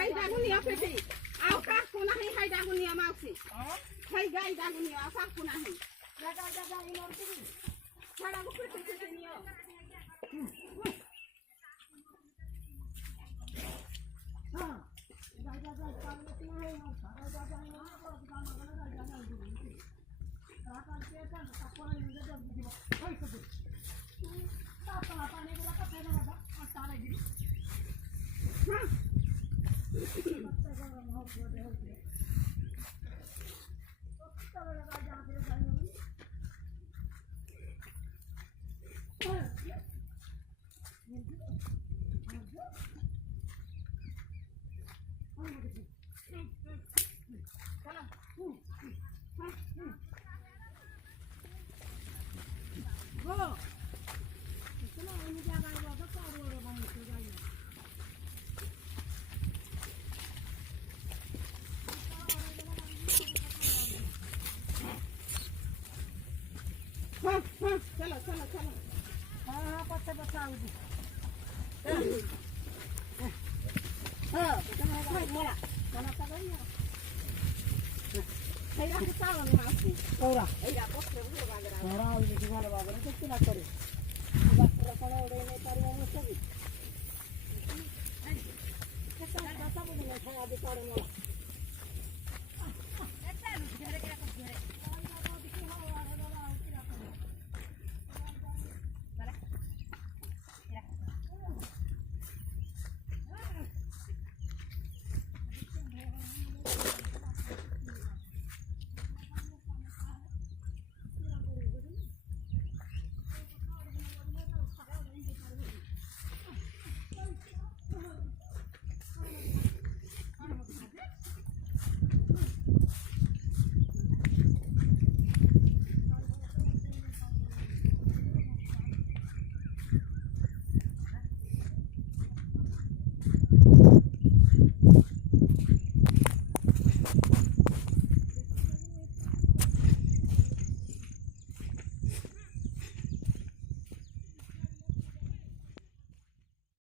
Hay dagunia Pepe. Apa kuna hay dagunia mausi. Hay gai dagunia apa kuna hay. Jaga inor tiri. Cara ko Pepe niyo. Ha. Jaga parle tinahe na. Jaga na gana jaga dulu. Akan kesan kapal ni jaga dibo. Hay ko. Apa pani gula ka phena na astare giri. Ha. चलो चलो चलो हाँ पत्ते बचाओ जी हाँ मोला मोला पकड़ लिया है ना कितना वाला मास्टर औरा है ना पत्ते वो बागरा औरा वो जो वाला बागरा तो क्या करे बस रखना उड़े नहीं पारी वो सभी कैसा कैसा बोलना है आगे पारे मोला